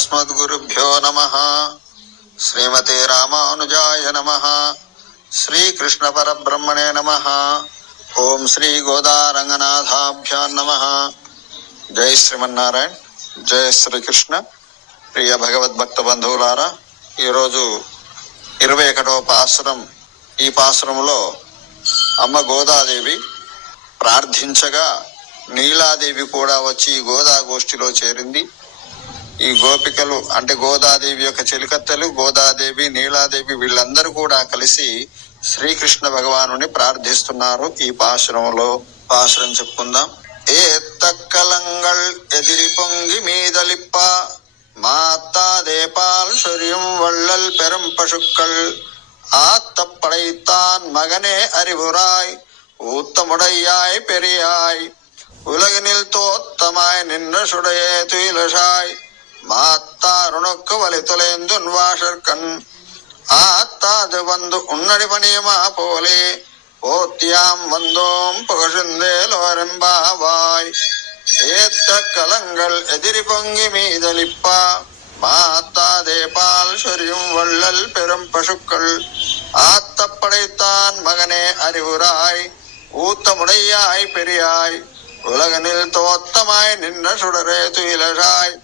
अस्मद्गुरुभ्यो नमः श्रीमते रामानुजाय नमः श्रीकृष्णपरब्रह्मणे नमः ఓం శ్రీ గోదారంగనాథాభ్యాం నమ జై శ్రీమన్నారాయణ జయ శ్రీకృష్ణ ప్రియ భగవద్భక్త బంధువులారా ఈరోజు ఇరవై ఒకటవ పాసురం ఈ పాసురంలో అమ్మ గోదాదేవి ప్రార్థించగా నీలాదేవి కూడా వచ్చి ఈ గోదా గోష్ఠిలో చేరింది ఈ గోపికలు అంటే గోదాదేవి యొక్క చెలికత్తెలు గోదాదేవి నీలాదేవి వీళ్ళందరూ కూడా కలిసి శ్రీకృష్ణ భగవానుని ప్రార్థిస్తున్నారు ఈ పాశురంలో పాశురం చెప్పుకుందాం ఏ తక్కలంగల్ ఎదిరి పొంగి మీదలిప్ప மாத்தாதேபால் சொரியும் வள்ளல் பெரும் பசுக்கள் ஆத்தப்படைத்தான் மகனே அறிவுராய் ஊத்தமுடையாய் பெரியாய் உலகினில் தோத்தமாய் நின்ற சுடையே துயிலசாய் மாத்தாருணுக்கு வலி தொலைந்துன் வாசற்கண் ஆத்தாது வந்து உன்னடி பணியுமா போலே. போத்தியாம் வந்தோம் புகழ்ந்தேலோரெம்பாவாய். ஏத்த கலங்கள் எதிரி பொங்கி மீதளிப்பா. மாத்தாதே பால் சொரியும் வள்ளல் பெரும் பசுக்கள். ஆத்த படைத்தான் மகனே அறிவுராய். ஊத்தமுடையாய் பெரியாய். உலகனில் தோத்தமாய் நின்ற சுடரே துயிலராய்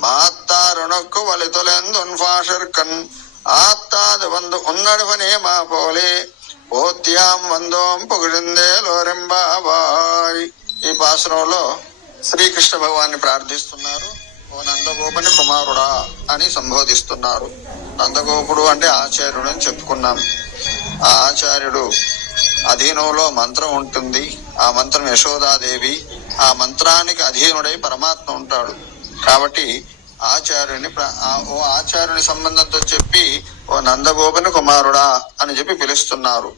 മാത്താറുണക്കു വലിതുലെന്തുൻഫാഷർക്കൻ ఆత్తాది వందు ఉన్నడువనే మా పోలే ఓత్యాం వందోం పొగిడిందే లోరెంబాబాయ్ ఈ పాసనంలో శ్రీకృష్ణ భగవాన్ని ప్రార్థిస్తున్నారు. ఓ నందగోపని కుమారుడా అని సంబోధిస్తున్నారు. నందగోపుడు అంటే ఆచార్యుడు అని చెప్పుకున్నాం. ఆ ఆచార్యుడు అధీనంలో మంత్రం ఉంటుంది. ఆ మంత్రం యశోదాదేవి. ఆ మంత్రానికి అధీనుడై పరమాత్మ ఉంటాడు. కాబట్టి ఆచార్యుని ఓ ఆచార్యుని సంబంధంతో చెప్పి ఓ నందగోపుని కుమారుడా అని చెప్పి పిలుస్తున్నారు.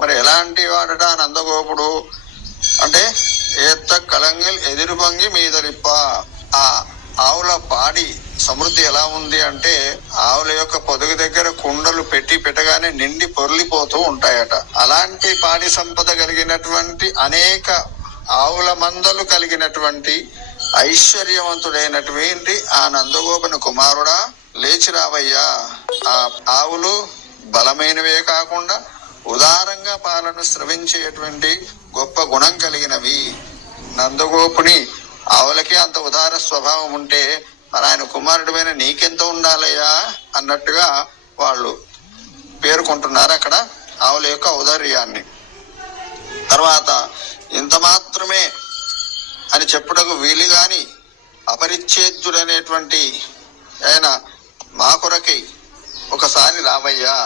మరి ఎలాంటి వాడట నందగోపుడు? అంటే ఏత్త కలంగిల్ ఎదురు పొంగి మీదలిప్ప ఆ ఆవుల పాడి సమృద్ధి ఎలా ఉంది అంటే ఆవుల యొక్క పొదుగు దగ్గర కుండలు పెట్టి పెట్టగానే నిండి పొర్లిపోతూ ఉంటాయట. అలాంటి పాడి సంపద కలిగినటువంటి అనేక ఆవుల మందలు కలిగినటువంటి ఐశ్వర్యవంతుడైనటువంటి ఆ నందగోపని కుమారుడా లేచి రావయ్యా. ఆ ఆవులు బలమైనవే కాకుండా ఉదారంగా పాలను స్రవించేటువంటి గొప్ప గుణం కలిగినవి. నందగోపుని ఆవులకి అంత ఉదార స్వభావం ఉంటే మరి ఆయన కుమారుడిపైన నీకెంత ఉండాలయ్యా అన్నట్టుగా వాళ్ళు పేర్కొంటున్నారు అక్కడ ఆవుల యొక్క ఔదార్యాన్ని. తర్వాత ఇంత మాత్రమే అని చెప్పుటకు వీలు గాని అపరిచ్ఛేద్యుడనేటువంటి ఆయన మా కొరకై ఒకసారి రావయ్యా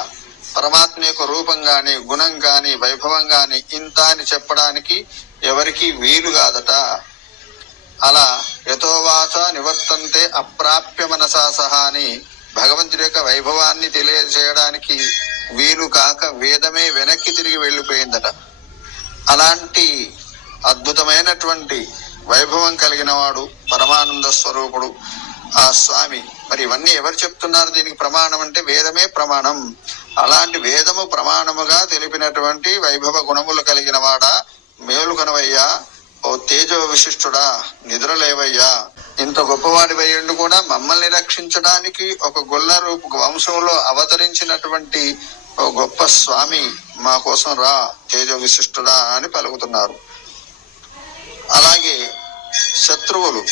పరమాత్మ యొక్క రూపం గాని గుణం గాని వైభవం గాని ఇంత అని చెప్పడానికి ఎవరికి వీలు కాదట అలా యథోవాస నివర్తంతే అప్రాప్య మనసా సహా అని భగవంతుడి యొక్క వైభవాన్ని తెలియజేయడానికి వీలు కాక వేదమే వెనక్కి తిరిగి వెళ్ళిపోయిందట. అలాంటి అద్భుతమైనటువంటి వైభవం కలిగిన వాడు పరమానంద స్వరూపుడు. ఆ స్వామి మరి ఇవన్నీ ఎవరు చెప్తున్నారు దీనికి ప్రమాణం అంటే వేదమే ప్రమాణం. అలాంటి వేదము ప్రమాణముగా తెలిపినటువంటి వైభవ గుణములు కలిగిన వాడా మేలు కనవయ్యా ఓ తేజో విశిష్టుడా నిద్రలేవయ్యా. ఇంత గొప్పవాడి వయ్యండు కూడా మమ్మల్ని రక్షించడానికి ఒక గొల్ల రూపు వంశంలో అవతరించినటువంటి ఓ గొప్ప స్వామి మా కోసం రా తేజో విశిష్టుడా అని పలుకుతున్నారు. అలాగే శత్రువులు.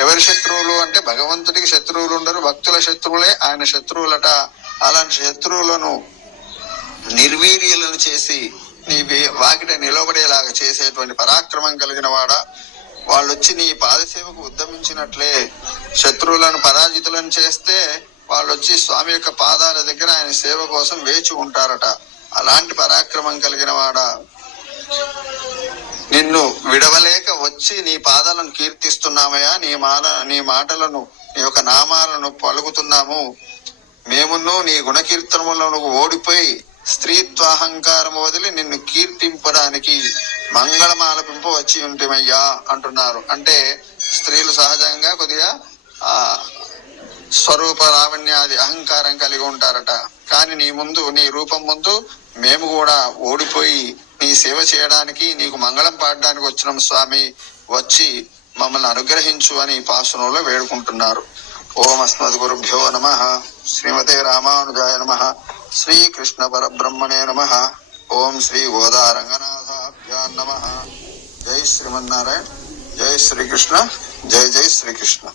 ఎవరి శత్రువులు అంటే భగవంతుడికి శత్రువులు ఉండరు భక్తుల శత్రువులే ఆయన శత్రువులట. అలాంటి శత్రువులను నిర్వీర్యులను చేసి నీ వే- వాకిట నిలబడేలాగా చేసేటువంటి పరాక్రమం కలిగిన వాడ? వాళ్ళు వచ్చి నీ పాదసేవకు ఉద్దమించినట్లే శత్రువులను పరాజితులను చేస్తే వాళ్ళు వచ్చి స్వామి యొక్క పాదాల దగ్గర ఆయన సేవ కోసం వేచి ఉంటారట. అలాంటి పరాక్రమం కలిగిన వాడ? నిన్ను విడవలేక వచ్చి నీ పాదాలను కీర్తిస్తున్నామయ్యా నీ మాల నీ మాటలను నీ యొక్క నామాలను పలుకుతున్నాము. మేమును నీ గుణకీర్తనములను ఓడిపోయి స్త్రీత్వాహంకారము వదిలి నిన్ను కీర్తింపడానికి మంగళమాలపింపు వచ్చి ఉంటమయ్యా అంటున్నారు. అంటే స్త్రీలు సహజంగా కొద్దిగా ఆ స్వరూప లావణ్యాది అహంకారం కలిగి ఉంటారట. కానీ నీ ముందు నీ రూపం ముందు మేము కూడా ఓడిపోయి నీ సేవ చేయడానికి నీకు మంగళం పాడడానికి వచ్చిన స్వామి వచ్చి మమ్మల్ని అనుగ్రహించు అని పాసనంలో వేడుకుంటున్నారు. ఓం అస్మద్గురుభ్యో నమ. శ్రీమతే రామానుజాయ నమ. శ్రీకృష్ణ పరబ్రహ్మణే నమ. ఓం శ్రీ గోదారంగనాథాభ్యా నమ. జై శ్రీమన్నారాయణ. జై శ్రీకృష్ణ. జై జై శ్రీకృష్ణ.